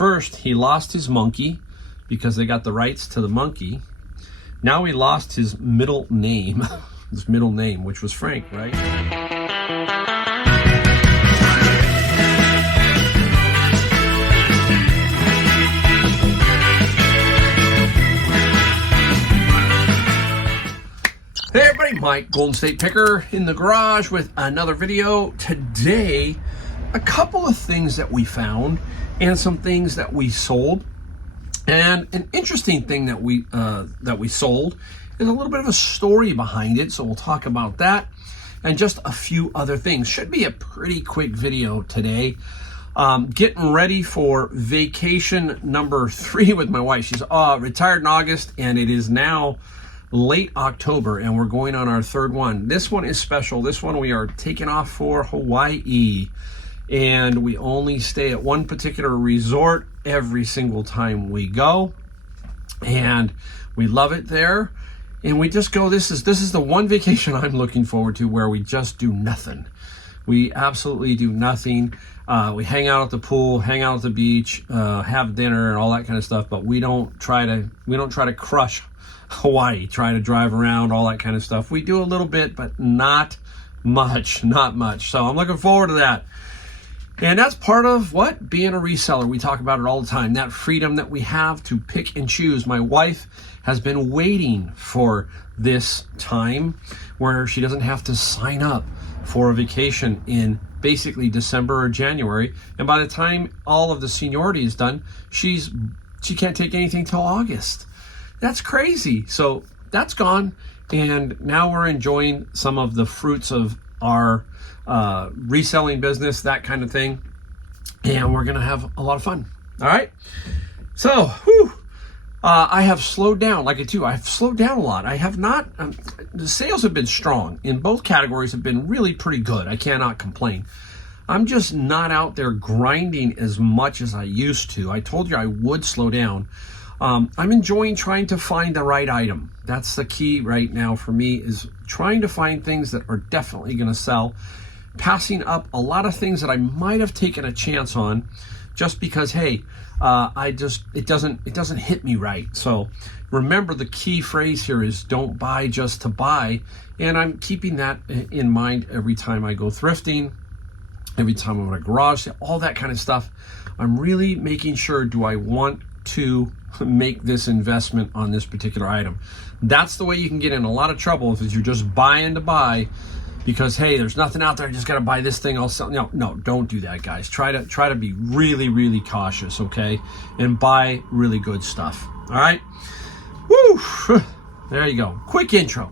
first he lost his monkey because they got the rights to the monkey. Now he lost his middle name, which was Frank, right? Hey everybody, Mike Golden State Picker in the garage with another video. Today, a couple of things that we found and some things that we sold. And an interesting thing that we sold is a little bit of a story behind it, so we'll talk about that and just a few other things. Should be a pretty quick video today. Getting ready for vacation number 3 with my wife. She's retired in August, and it is now late October, and we're going on our 3rd one. This one is special. This one we are taking off for Hawaii, and we only stay at one particular resort every single time we go, and we love it there. And we just go, this is the one vacation I'm looking forward to where we just do nothing. We absolutely do nothing. We hang out at the pool, hang out at the beach, have dinner and all that kind of stuff, but we don't try to crush Hawaii, try to drive around, all that kind of stuff. We do a little bit, but not much. So I'm looking forward to that. And that's part of what? Being a reseller. We talk about it all the time, that freedom that we have to pick and choose. My wife has been waiting for this time where she doesn't have to sign up for a vacation in basically December or January. And by the time all of the seniority is done, she can't take anything till August. That's crazy. So that's gone, and now we're enjoying some of the fruits of our reselling business, that kind of thing, and we're gonna have a lot of fun. All right. So I have slowed down, like I do. I've slowed down a lot. I have not. The sales have been strong in both categories. Have been really pretty good. I cannot complain. I'm just not out there grinding as much as I used to. I told you I would slow down. I'm enjoying trying to find the right item. That's the key right now for me, is trying to find things that are definitely going to sell, passing up a lot of things that I might have taken a chance on just because, hey, it doesn't hit me right. So remember, the key phrase here is don't buy just to buy. And I'm keeping that in mind every time I go thrifting, every time I'm at a garage sale, all that kind of stuff. I'm really making sure, do I want to make this investment on this particular item? That's the way you can get in a lot of trouble, if you're just buying to buy because, hey, there's nothing out there, I just got to buy this thing, I'll sell. No, don't do that, guys. Try to be really cautious, okay, and buy really good stuff. All right. Woo! There you go. Quick intro.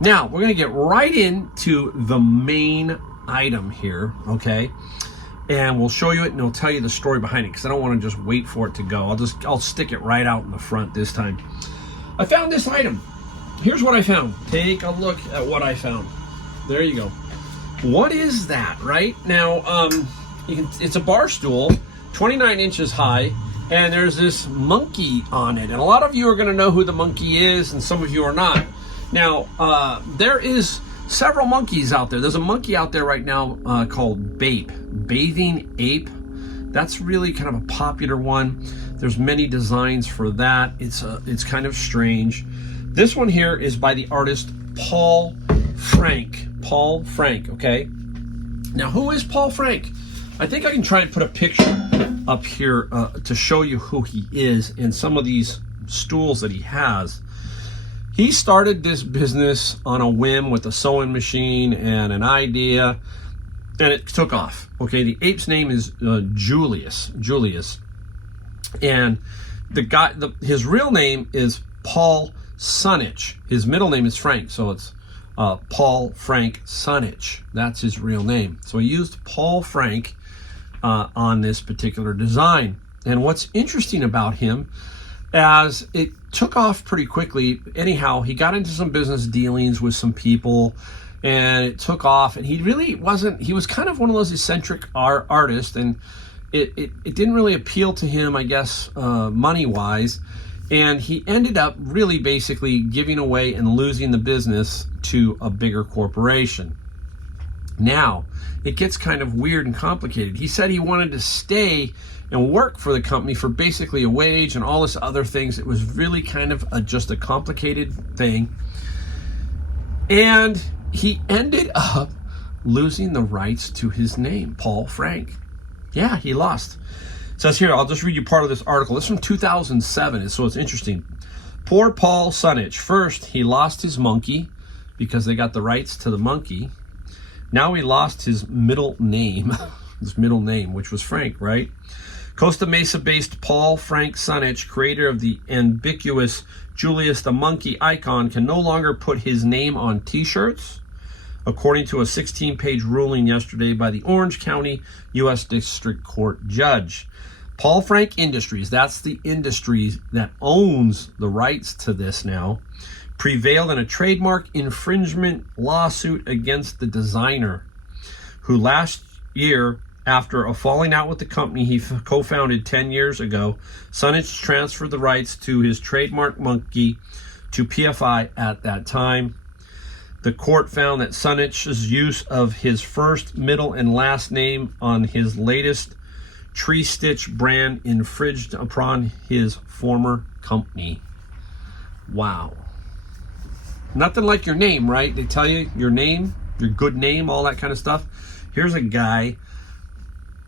Now we're gonna get right into the main item here, okay? And we'll show you it, and we'll tell you the story behind it, because I don't want to just wait for it to go. I'll stick it right out in the front this time. I found this item. Here's what I found. Take a look at what I found. There you go. What is that? Right now, it's a bar stool, 29 inches high, and there's this monkey on it. And a lot of you are going to know who the monkey is, and some of you are not. Now, there is several monkeys out there. There's a monkey out there right now called Bathing Ape. That's really kind of a popular one. There's many designs for that. It's kind of strange. This one here is by the artist Paul Frank, okay? Now, who is Paul Frank? I think I can try and put a picture up here to show you who he is and some of these stools that he has. He started this business on a whim with a sewing machine and an idea, and it took off. Okay, the ape's name is Julius, and his real name is Paul Sunich. His middle name is Frank, so it's Paul Frank Sunich. That's his real name. So he used Paul Frank on this particular design. And what's interesting about him, as it took off pretty quickly, anyhow, he got into some business dealings with some people, and it took off, and he was kind of one of those eccentric artists, and it didn't really appeal to him, I guess, money-wise, and he ended up really basically giving away and losing the business to a bigger corporation. Now, it gets kind of weird and complicated. He said he wanted to stay and work for the company for basically a wage and all this other things. It was really kind of just a complicated thing. And he ended up losing the rights to his name, Paul Frank. Yeah, he lost. It says here, I'll just read you part of this article. This is from 2007, so it's interesting. Poor Paul Sunich. First, he lost his monkey because they got the rights to the monkey. Now he lost his middle name, which was Frank, right? Costa Mesa-based Paul Frank Sunich, creator of the ambiguous Julius the Monkey icon, can no longer put his name on t-shirts, according to a 16-page ruling yesterday by the Orange County U.S. District Court judge. Paul Frank Industries, that's the industries that owns the rights to this now, prevailed in a trademark infringement lawsuit against the designer, who last year, after a falling out with the company he co-founded 10 years ago, Sunich transferred the rights to his trademark monkey to PFI at that time. The court found that Sunich's use of his first, middle, and last name on his latest Tree Stitch brand infringed upon his former company. Wow. Nothing like your name, right? They tell you your name, your good name, all that kind of stuff. Here's a guy,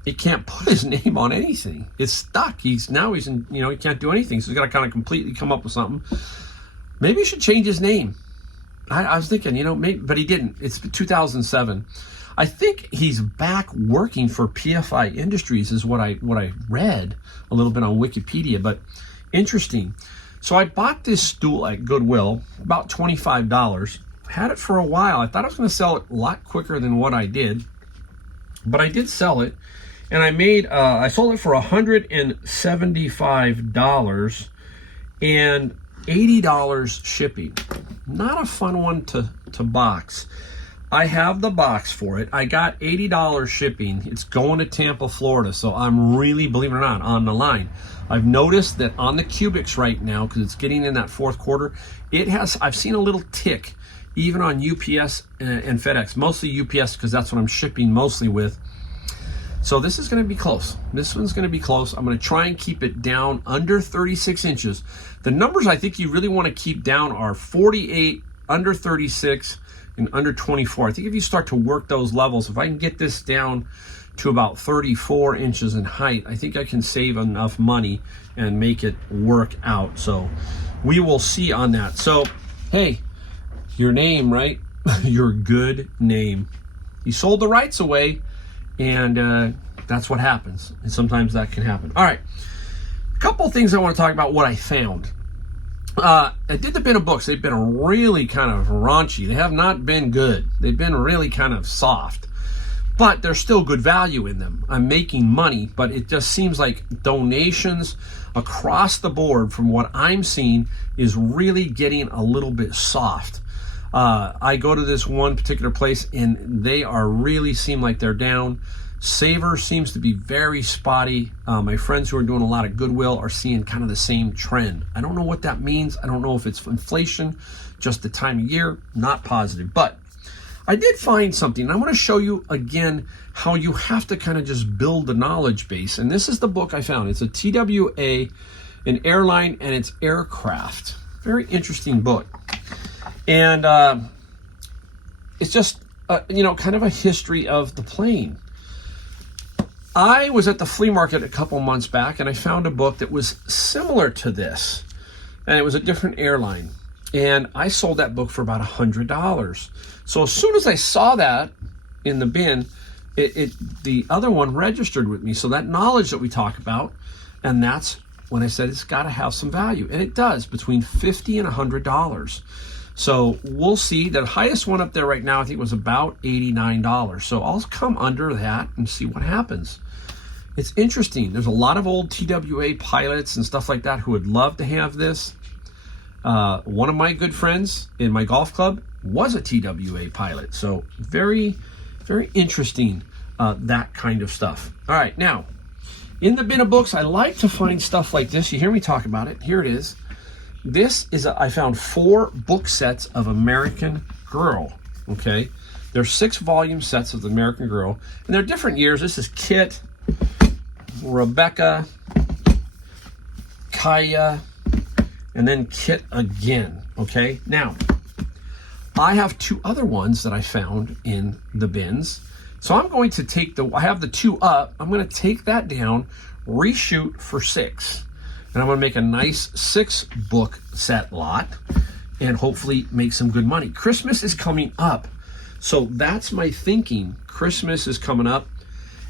he can't put his name on anything. It's stuck. He's in, he can't do anything. So he's got to kind of completely come up with something. Maybe he should change his name. I was thinking, maybe, but he didn't. It's 2007. I think he's back working for PFI Industries is what I read a little bit on Wikipedia, but interesting. So I bought this stool at Goodwill, about $25. Had it for a while. I thought I was going to sell it a lot quicker than what I did, but I did sell it, and I sold it for $175 and $80 shipping. Not a fun one to box. I have the box for it. I got $80 shipping. It's going to Tampa, Florida, so I'm really, believe it or not, on the line. I've noticed that on the cubics right now, because it's getting in that fourth quarter, I've seen a little tick, even on UPS and FedEx, mostly UPS because that's what I'm shipping mostly with. So this is going to be close. This one's going to be close. I'm going to try and keep it down under 36 inches. The numbers I think you really want to keep down are 48, under 36, and under 24. I think if you start to work those levels, if I can get this down to about 34 inches in height, I think I can save enough money and make it work out. So we will see on that. So, hey, your name, right? Your good name. You sold the rights away, and that's what happens. And sometimes that can happen. All right, a couple things I want to talk about what I found. I did the bin of books. They've been really kind of raunchy. They have not been good. They've been really kind of soft, but there's still good value in them. I'm making money, but it just seems like donations across the board from what I'm seeing is really getting a little bit soft. I go to this one particular place and they really seem like they're down. Savor seems to be very spotty. My friends who are doing a lot of Goodwill are seeing kind of the same trend. I don't know what that means. I don't know if it's inflation, just the time of year, not positive. But I did find something, and I want to show you again how you have to kind of just build the knowledge base. And this is the book I found. It's a TWA, an airline, and it's aircraft. Very interesting book. And it's just, kind of a history of the plane. I was at the flea market a couple months back, and I found a book that was similar to this, and it was a different airline. And I sold that book for about $100. So as soon as I saw that in the bin, the other one registered with me. So that knowledge that we talk about, and that's when I said it's got to have some value, and it does, between $50 and $100. So we'll see. The highest one up there right now, I think, was about $89. So I'll come under that and see what happens. It's interesting. There's a lot of old TWA pilots and stuff like that who would love to have this. One of my good friends in my golf club was a TWA pilot. So very, very interesting, that kind of stuff. All right, now, in the bin of books, I like to find stuff like this. You hear me talk about it. Here it is. This is, I found 4 book sets of American Girl, okay? They're 6-volume sets of the American Girl, and they're different years. This is Kit. Rebecca, Kaya, and then Kit again, okay? Now, I have 2 other ones that I found in the bins. So I'm going to take I have the 2 up, I'm gonna take that down, reshoot for 6. And I'm gonna make a nice 6 book set lot and hopefully make some good money. Christmas is coming up. So that's my thinking. Christmas is coming up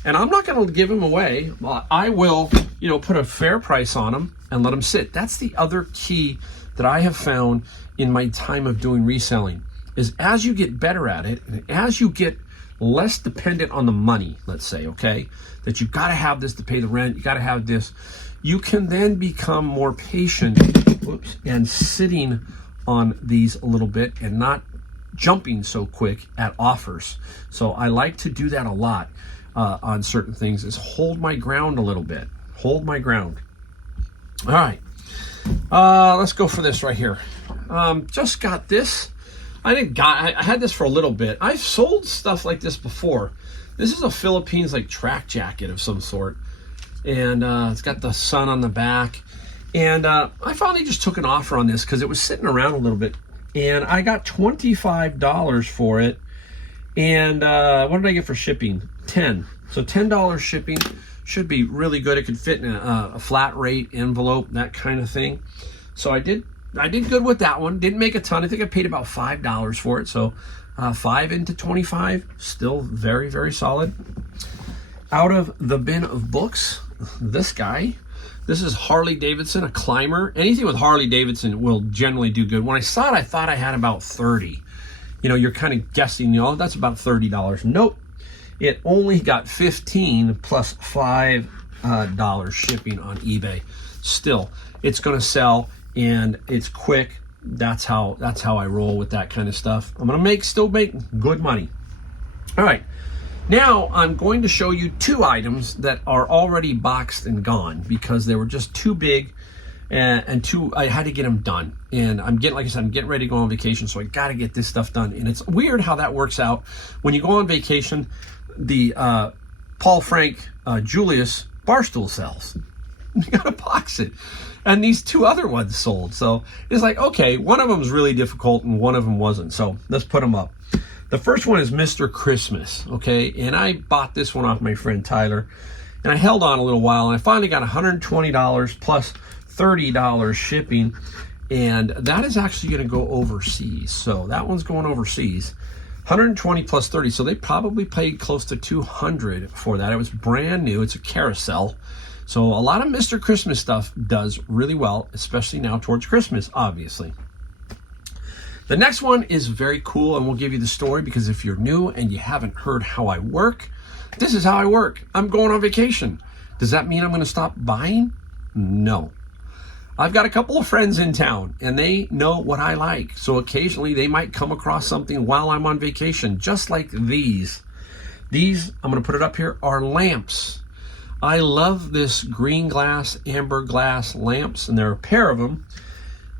and I'm not gonna give them away. I will, put a fair price on them and let them sit. That's the other key that I have found in my time of doing reselling is as you get better at it and as you get less dependent on the money, let's say, okay, that you've got to have this to pay the rent, you got to have this, you can then become more patient and sitting on these a little bit and not jumping so quick at offers. So I like to do that a lot on certain things, is hold my ground a little bit, hold my ground. All right, let's go for this right here. Just got this. I had this for a little bit. I've sold stuff like this before. This is a Philippines like track jacket of some sort. And it's got the sun on the back. And I finally just took an offer on this because it was sitting around a little bit. And I got $25 for it. And what did I get for shipping? 10. So $10 shipping should be really good. It could fit in a flat rate envelope, that kind of thing. So I did good with that one. Didn't make a ton. I think I paid about $5 for it. So 5 into 25, still very, very solid. Out of the bin of books, this guy. This is Harley Davidson, a climber. Anything with Harley Davidson will generally do good. When I saw it, I thought I had about 30. You're kind of guessing, that's about $30. Nope. It only got 15 plus $5 shipping on eBay. Still, it's going to sell. And it's quick. That's how I roll with that kind of stuff. I'm gonna still make good money. All right, now I'm going to show you 2 items that are already boxed and gone because they were just too big, and I had to get them done. And I'm getting ready to go on vacation, so I got to get this stuff done. And it's weird how that works out when you go on vacation. The Paul Frank Julius Barstool sells. You gotta box it. And these 2 other ones sold. So it's like, okay, one of them is really difficult and one of them wasn't. So let's put them up. The first one is Mr. Christmas, okay? And I bought this one off my friend Tyler. And I held on a little while and I finally got $120 plus $30 shipping. And that is actually gonna go overseas. So that one's going overseas. 120 plus 30. So they probably paid close to 200 for that. It was brand new. It's a carousel. So a lot of Mr. Christmas stuff does really well, especially now towards Christmas, obviously. The next one is very cool, and we'll give you the story because if you're new and you haven't heard how I work, this is how I work. I'm going on vacation. Does that mean I'm going to stop buying? No. I've got a couple of friends in town, and they know what I like. So occasionally they might come across something while I'm on vacation, just like these. These, I'm going to put it up here, are lamps. I love this green glass, amber glass lamps, and there are a pair of them.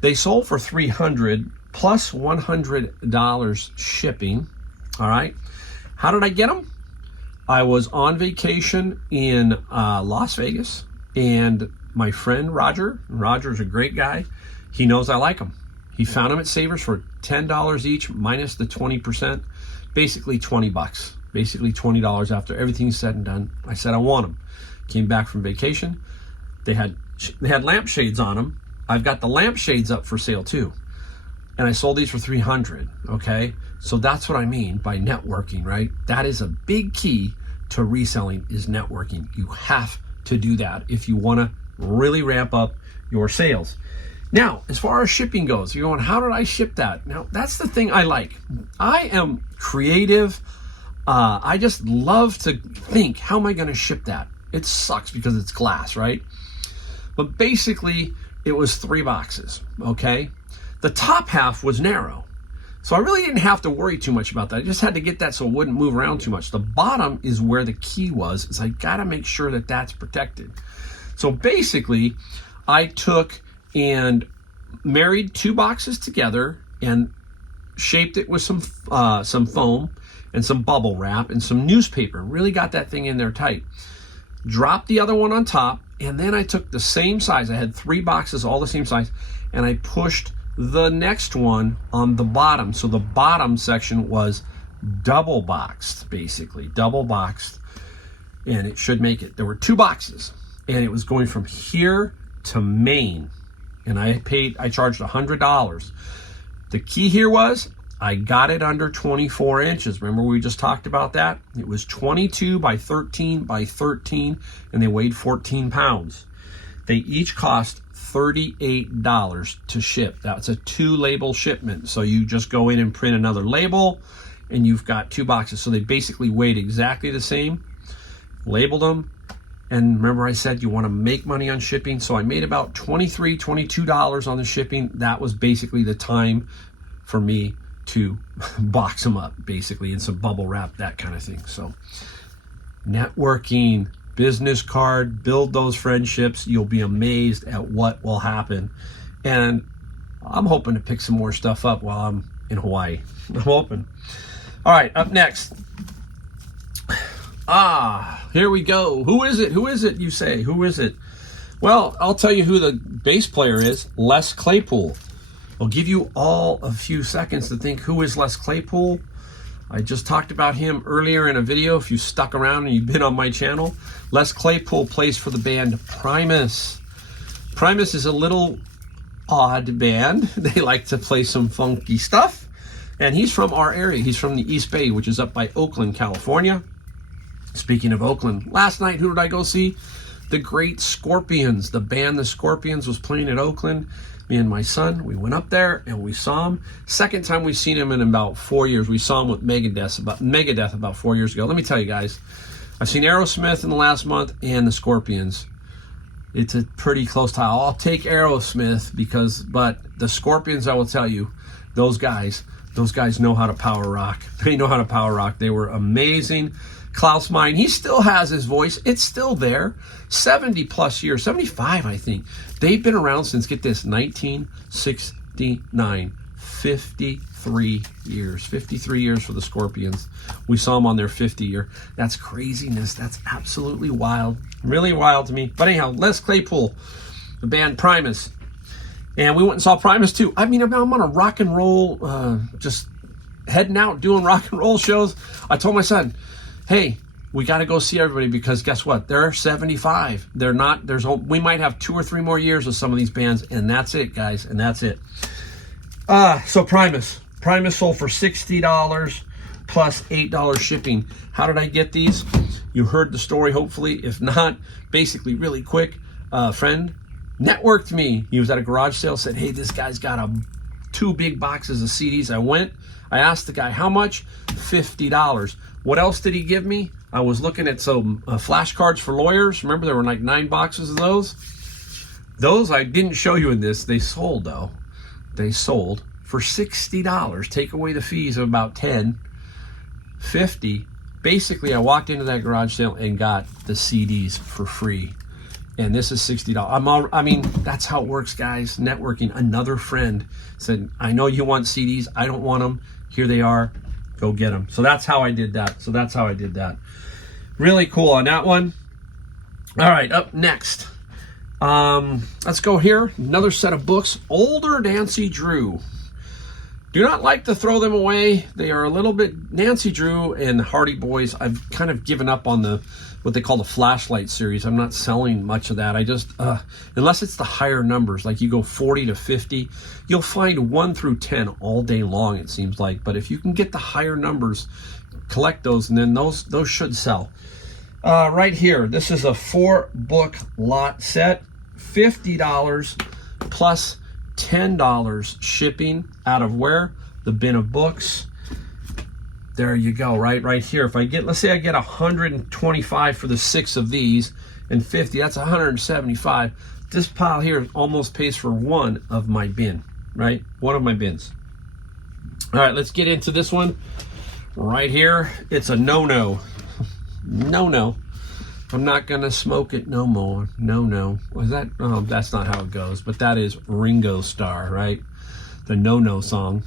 They sold for $300 plus $100 shipping. All right. How did I get them? I was on vacation in Las Vegas, and my friend Roger's a great guy. He knows I like them. He found them at Savers for $10 each minus the 20%, basically $20. Basically $20 after everything's said and done. I said I want them. Came back from vacation. They had lampshades on them. I've got the lampshades up for sale too. And I sold these for $300, okay? So that's what I mean by networking, right? That is a big key to reselling, is networking. You have to do that if you wanna really ramp up your sales. Now, as far as shipping goes, you're going, how did I ship that? Now, that's the thing I like. I am creative. I just love to think, how am I gonna ship that? It sucks because it's glass, right? But basically, it was 3 boxes, okay? The top half was narrow. So I really didn't have to worry too much about that. I just had to get that so it wouldn't move around too much. The bottom is where the key was, is I gotta make sure that that's protected. So basically, I took and married 2 boxes together and shaped it with some foam and some bubble wrap and some newspaper. Really got that thing in there tight. dropped the other one on top, and then I took the same size. I had 3 boxes, all the same size, and I pushed the next one on the bottom. So the bottom section was double boxed, basically double boxed, and it should make it. There were 2 boxes, and it was going from here to Maine, and I charged $100. The key here was I got it under 24 inches. Remember we just talked about that? It was 22 by 13 by 13, and they weighed 14 pounds. They each cost $38 to ship. That's a 2-label shipment. So you just go in and print another label, and you've got 2 boxes. So they basically weighed exactly the same, labeled them, and remember I said you want to make money on shipping. So I made about $23, $22 on the shipping. That was basically the time for me to box them up, basically, in some bubble wrap, that kind of thing. So networking, business card, build those friendships. You'll be amazed at what will happen. And I'm hoping to pick some more stuff up while I'm in Hawaii. I'm hoping. All right, up next. Here we go. Who is it? Who is it, you say? Who is it? Well, I'll tell you who the bass player is. Les Claypool. I'll give you all a few seconds to think, who is Les Claypool? I just talked about him earlier in a video. If you stuck around and you've been on my channel, Les Claypool plays for the band Primus. Primus is a little odd band. They like to play some funky stuff. And he's from our area. He's from the East Bay, which is up by Oakland, California. Speaking of Oakland, last night, who did I go see? The Great Scorpions. The band The Scorpions was playing at Oakland. Me and my son, we went up there and we saw him. Second time we've seen him in about 4 years. We saw him with Megadeth about 4 years ago. Let me tell you guys, I've seen Aerosmith in the last month and the Scorpions. It's a pretty close tie. I'll take Aerosmith but the Scorpions, I will tell you, those guys know how to power rock. They know how to power rock. They were amazing. Klaus Meine, he still has his voice. It's still there. 70 plus years, 75, I think. They've been around since, get this, 1969. 53 years. 53 years for the Scorpions. We saw them on their 50 year. That's craziness. That's absolutely wild. Really wild to me. But anyhow, Les Claypool, the band Primus. And we went and saw Primus too. I mean, I'm on a rock and roll, just heading out, doing rock and roll shows. I told my son, hey, we got to go see everybody, because guess what? They're 75. They're not, we might have 2 or 3 more years of some of these bands, and that's it, guys, and that's it. So Primus sold for $60 plus $8 shipping. How did I get these? You heard the story, hopefully. If not, basically, really quick, friend networked me. He was at a garage sale, said, hey, this guy's got 2 big boxes of CDs. I asked the guy, how much? $50. What else did he give me? I was looking at some flashcards for lawyers. Remember, there were like 9 boxes of those? Those I didn't show you in this. They sold, though. They sold for $60. Take away the fees of about $10, $50. Basically, I walked into that garage sale and got the CDs for free. And this is $60. I mean, that's how it works, guys. Networking. Another friend said, I know you want CDs. I don't want them. Here they are. Go get them. So that's how I did that. Really cool on that one. All right, up next. Let's go here. Another set of books. Older Nancy Drew. Do not like to throw them away. They are a little bit, Nancy Drew and the Hardy Boys, I've kind of given up on what they call the Flashlight series. I'm not selling much of that. I just, unless it's the higher numbers, like you go 40 to 50, you'll find 1 through 10 all day long, it seems like. But if you can get the higher numbers, collect those, and then those should sell. Right here, this is a 4-book lot set, $50 plus $10 shipping out of where? The bin of books. There you go, right here. If I get, let's say I get 125 for the 6 of these, and 50, that's 175. This pile here almost pays for 1 of my bin, right? 1 of my bins. All right, let's get into this one right here. It's a no-no. No-no. I'm not gonna smoke it no more. No. Was that? Oh, that's not how it goes. But that is Ringo Starr, right? The no-no song.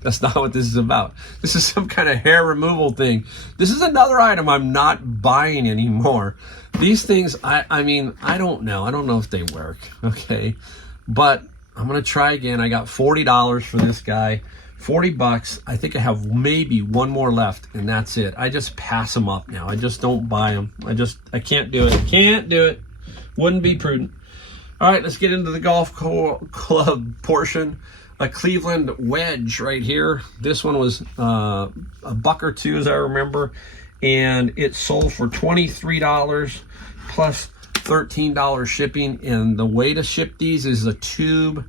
That's not what this is about. This is some kind of hair removal thing. This is another item I'm not buying anymore. These things, I mean, I don't know. I don't know if they work, okay? But I'm going to try again. I got $40 for this guy. 40 bucks. I think I have maybe one more left, and that's it. I just pass them up now. I just don't buy them. I can't do it. Can't do it. Wouldn't be prudent. All right, let's get into the golf club portion. A Cleveland wedge right here. This one was a buck or two, as I remember, and it sold for $23 plus $13 shipping. And the way to ship these is a tube.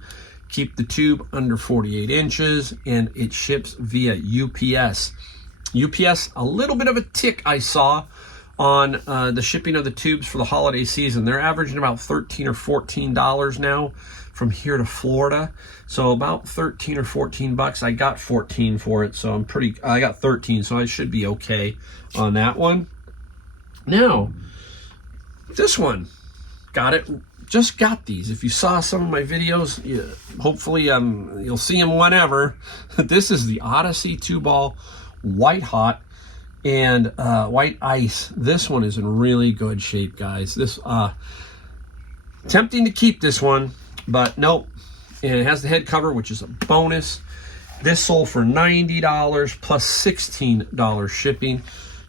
Keep the tube under 48 inches, and it ships via UPS. UPS, a little bit of a tick I saw on the shipping of the tubes for the holiday season. They're averaging about $13 or $14 now from here to Florida. So about 13 or 14 bucks. I got 14 for it, so I got 13, so I should be okay on that one. Now, this one, just got these. If you saw some of my videos, hopefully you'll see them whenever. This is the Odyssey 2-ball white hot and white ice. This one is in really good shape, guys. This tempting to keep this one, but nope. And it has the head cover, which is a bonus. This sold for $90 plus $16 shipping.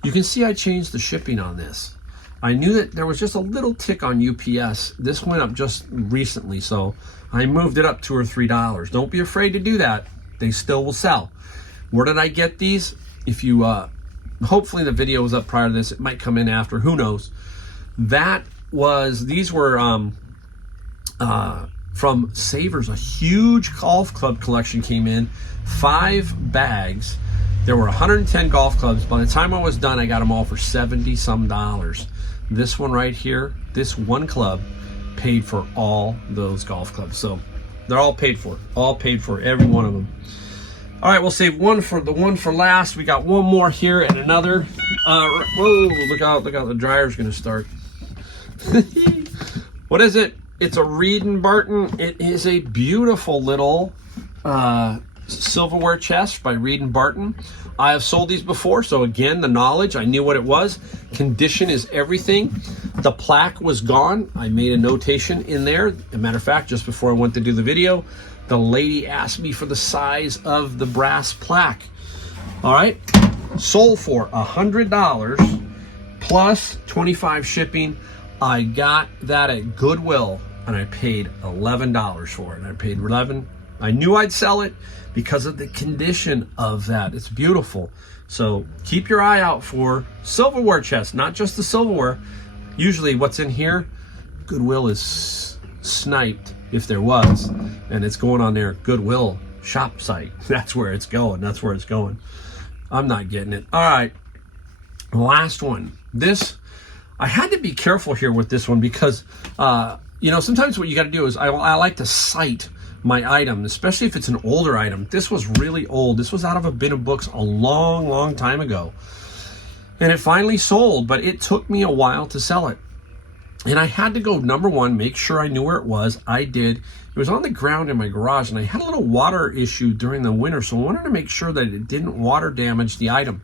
You can see I changed the shipping on this. I knew that there was just a little tick on UPS. This went up just recently, so I moved it up $2 or $3. Don't be afraid to do that. They still will sell. Where did I get these? If you, hopefully the video was up prior to this. It might come in after. Who knows? These were from Savers. A huge golf club collection came in. 5 bags. There were 110 golf clubs. By the time I was done, I got them all for $70-some. This one right here, this one club paid for all those golf clubs. So they're all paid for, every one of them. All right, we'll save one for last. We got one more here and another. Whoa, look out, the dryer's gonna start. What is it? It's a Reed & Barton. It is a beautiful little silverware chest by Reed & Barton. I have sold these before, so again, the knowledge, I knew what it was. Condition is everything. The plaque was gone. I made a notation in there. As a matter of fact, just before I went to do the video, the lady asked me for the size of the brass plaque. All right, sold for $100 plus $25 shipping. I got that at Goodwill, and I paid $11 for it. I paid $11. I knew I'd sell it because of the condition of that. It's beautiful. So keep your eye out for silverware chests, not just the silverware. Usually what's in here, Goodwill is sniped if there was, and it's going on their Goodwill shop site. That's where it's going. That's where it's going. I'm not getting it. All right, last one. This, I had to be careful here with this one because, sometimes what you got to do is I like to cite my item, especially if it's an older item. This was really old. This was out of a bin of books a long, long time ago. And it finally sold, but it took me a while to sell it. And I had to go, number one, make sure I knew where it was. I did. It was on the ground in my garage, and I had a little water issue during the winter, so I wanted to make sure that it didn't water damage the item.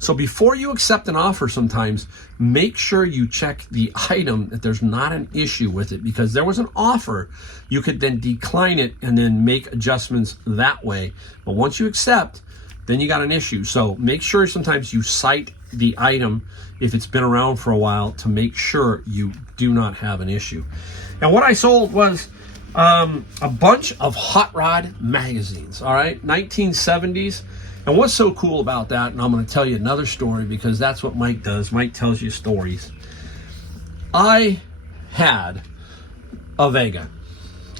So before you accept an offer sometimes, make sure you check the item that there's not an issue with it, because there was an offer. You could then decline it and then make adjustments that way. But once you accept, then you got an issue. So make sure sometimes you cite the item if it's been around for a while to make sure you do not have an issue. And what I sold was a bunch of hot rod magazines, all right, 1970s. And what's so cool about that, and I'm going to tell you another story because that's what Mike does. Mike tells you stories. I had a Vega.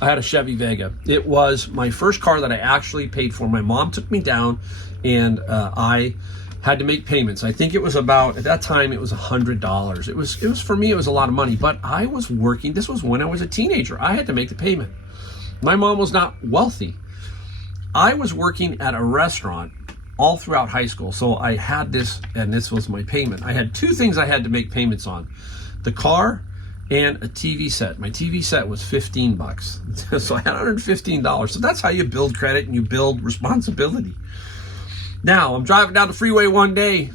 I had a Chevy Vega. It was my first car that I actually paid for. My mom took me down, and I had to make payments. I think it was about, at that time, it was $100. It was for me, it was a lot of money, but I was working. This was when I was a teenager. I had to make the payment. My mom was not wealthy. I was working at a restaurant all throughout high school, so I had this, and this was my payment. I had two things I had to make payments on: the car and a TV set. My TV set was 15 bucks. So I had $115. So that's how you build credit and you build responsibility. Now, I'm driving down the freeway one day,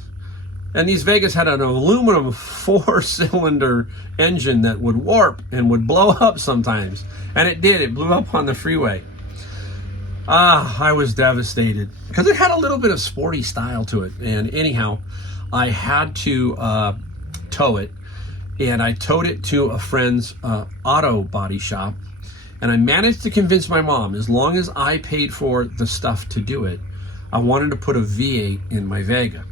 and these Vegas had an aluminum 4-cylinder engine that would warp and would blow up sometimes. And it did. It blew up on the freeway. I was devastated because it had a little bit of sporty style to it. And anyhow, I had to tow it. And I towed it to a friend's auto body shop. And I managed to convince my mom, as long as I paid for the stuff to do it, I wanted to put a V8 in my Vega.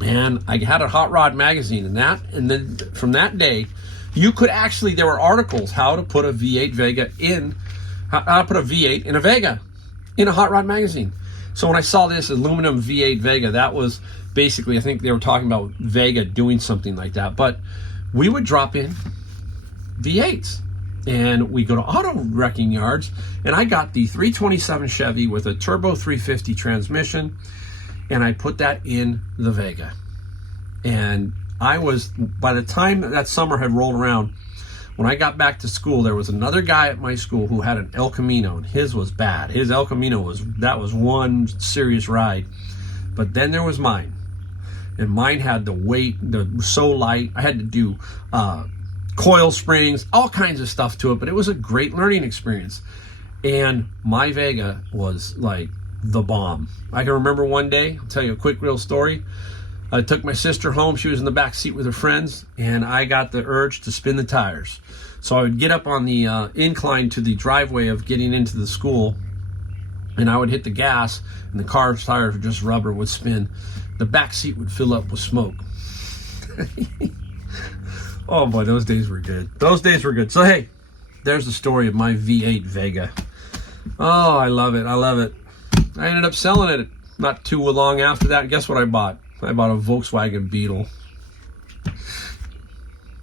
And I had a Hot Rod magazine, and then from that day, you could actually, there were articles how to put a V8 Vega in, how to put a V8 in a Vega in a Hot Rod magazine. So when I saw this aluminum V8 Vega, that was basically, I think they were talking about Vega doing something like that. But we would drop in V8s. And we go to auto wrecking yards, and I got the 327 Chevy with a turbo 350 transmission, and I put that in the Vega. And I was, by the time that summer had rolled around, when I got back to school, there was another guy at my school who had an El Camino, and his was bad. His El Camino was one serious ride. But then there was mine, and mine had the weight, so light. I had to do coil springs, all kinds of stuff to it, but it was a great learning experience. And my Vega was like the bomb. I can remember one day, I'll tell you a quick real story. I took my sister home. She was in the back seat with her friends, and I got the urge to spin the tires. So I would get up on the incline to the driveway of getting into the school, and I would hit the gas, and the car's tires were just rubber, would spin. The back seat would fill up with smoke. Oh boy, those days were good. Those days were good. So hey, there's the story of my V8 Vega. Oh, I love it. I love it. I ended up selling it not too long after that. Guess what I bought? I bought a Volkswagen Beetle.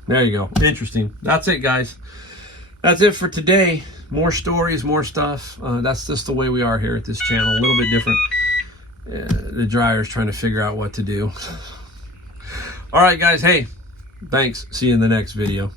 There you go. Interesting. That's it, guys. That's it for today. More stories, more stuff. That's just the way we are here at this channel. A little bit different. The dryer's trying to figure out what to do. All right, guys. Hey, thanks. See you in the next video.